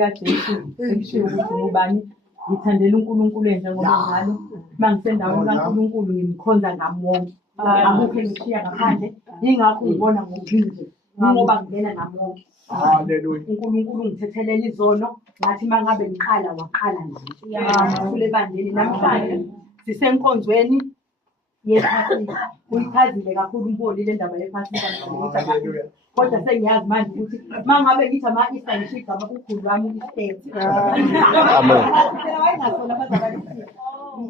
yaJesu ekushiwo ukuthi ngubani ngithandela uNkulunkulu njengoba njalo mangisendaweni kaNkulunkulu ngimkhonza ngami wonke akukho engishiya ngaphandle ingakho ngibona ngokuphinde ngoba ngingena nami wonke. Hallelujah. uNkulunkulu ngithethelele izono ngathi mangabe ngiqala waqala nami kule bandeni namhlanje sisenkonzweni yephasika uyichazile kakhulu umboli le ndaba yephasika kodwa sengiyazi manje ukuthi mangabe ngithi ama-Easter ngisho igama kukhulu wami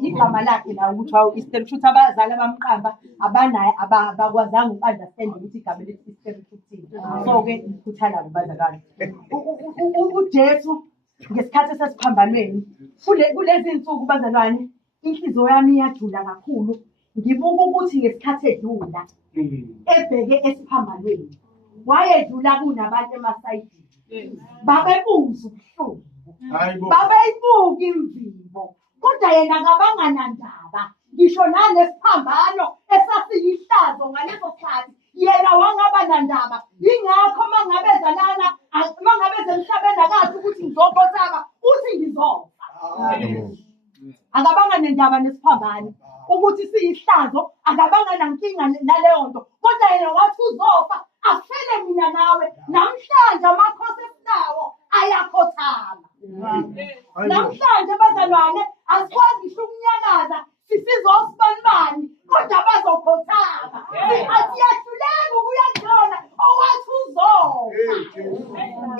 igama lakhe la ukuthi Easter futhi abazali abamqamba abanaye abakwazanga uku-understand ukuthi igama elithi Easter futhi so-ke ngikhuthala ngibazakala uJesu ngesikhathi esasiphambanweni kulezi insuku bazalwane inhliziyo yami iyajula kakhulu ngibuka ukuthi ngesikhathi edlula ebheke esiphambanweni wayedlula kunabantu emasayidini babebuza ubuhlungu babeyibuka imvimbo kodwa yena kabanganandaba ngisho nanesiphambano esasiyihlazo ngaleso sikhathi yena wangaba nandaba ingakho mangabeza lana mangabeza emhlabeni akazi ukuthi ngizokhothama uthi ngizofa akabanga nendaba nesiphambano ukuthi siyihlazo akabanga nankinga naleyo nto kodwa yena wathi uzofa afele mina nawe namhlanje amakhosi esinawo ayakhothama namhlanje bazalwane asikwazi ngisho ukunyakaza sisizosibanibani kodwa bazokhothama asiyahluleka ukuya kuyona owathi uzofa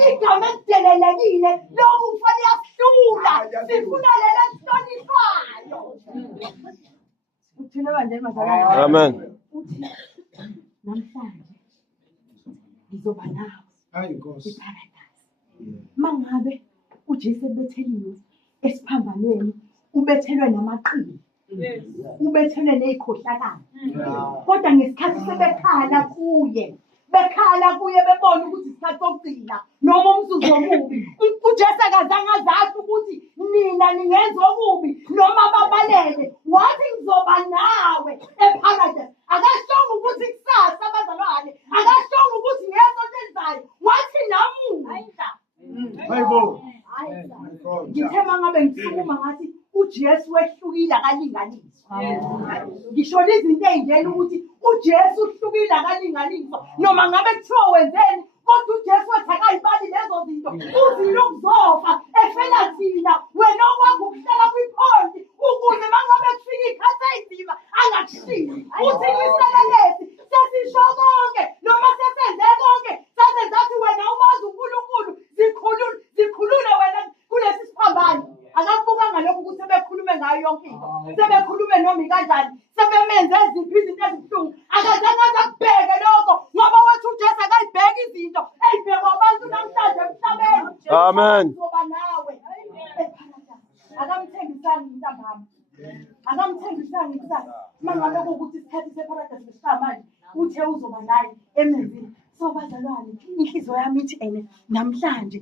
igama elidelelekile lokufa liyasihlula sifuna lelo elihlonishwayo uthina kanje bazalwane. Amen. Uthi namhlanje ngizoba nawe eparadise mangabe uJesu ebetheliwe esiphambanweni ubethelwe namaqili ubethelwe nezikhohlakala kodwa ngesikhathi sebekhala kuye bebona ukuthi isikhathi sokugcina noma umzuzu omubi uJesu akazange azazi ukuthi nina ningenza okubi noma babalele wathi ngizoba nawe eparadise akashongo ukuthi kusasa abazalwane akashongo ukuthi ngesonto elizayo wathi namuhla ngithe mangabe ngisukuma ngathi uJesu wehlukile akalinganiswa ngisho izinto ey'ngena ukuthi uJesu uhlukile akalinganiswa noma ngabe kuthiwa wenzeni kodwa uJesu wathi akayibali lezo zinto uzile ukuzofa efela thina wena okwakho ukuhlala kwiphondi ukuze mangabe kufika iy'khathi ey'nzima angakushili uthi liselelesi sesisho konke noma sesenze konke sasenza athi wena umazi uNkulunkulu zikhulule wena kulesi siphambano akakubukanga lokhu ukuthi sebekhulume ngayo yonke into sebekhulume noma ikanjani sebemenze ziphi izinto ezibuhlungu akazange aze akubheke lokho ngoba wathi uJesu akayibheki izinto ey'bhekwa abantu namhlanje emhlabeni. Amen. Uzoba nawe akamthembisanga intambama akamthembisanga ikusasa mangabe kuwukuthi isikhathi separadise besishaya manje uthe uzoba naye emenzini so bazalwane inhliziyo yami ithi ene namhlanje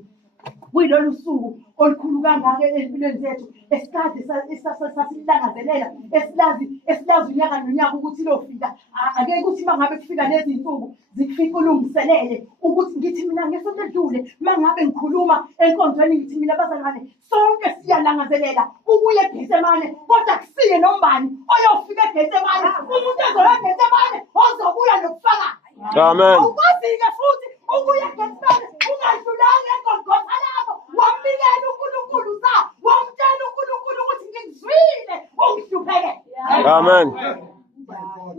kuyilolu suku olukhulu kangaka empilweni zethu esikade sasilangazelela esilazi unyaka nonyaka ukuthi lofika ake ukuthi mangabe kufika lezi iy'nsuku zikufika ulungiselele ukuthi ngithi mina ngesonto edlule mangabe ngikhuluma enkonzweni ngithi mina bazalwane sonke siyalangazelela ukuya eGetsemane kodwa kusiye nombani oyofika eGetsemane umuntu ezoya eGetsemane ozobuya nokufakazi. Amen. Awukwazi-ke futhi ukuya eGetsemane ungadlulanga eGolgotha lakho wambikela uNkulunkulu wamtshela uNkulunkulu ukuthi ngikuzwile ungihluphekele. Amen.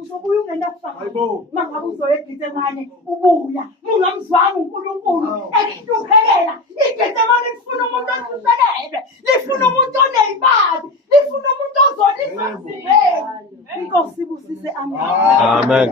Uzobuya ungena kufakazi mangabe uzoya eGetsemane ubuya mungamzwanga uNkulunkulu ekuhluphekela. iGetsemane lifuna umuntu ohluphekele lifuna umuntu oney'bazi lifuna umuntu ozolisa emzimbeni. Inkosi ibusise. Amen. Amen.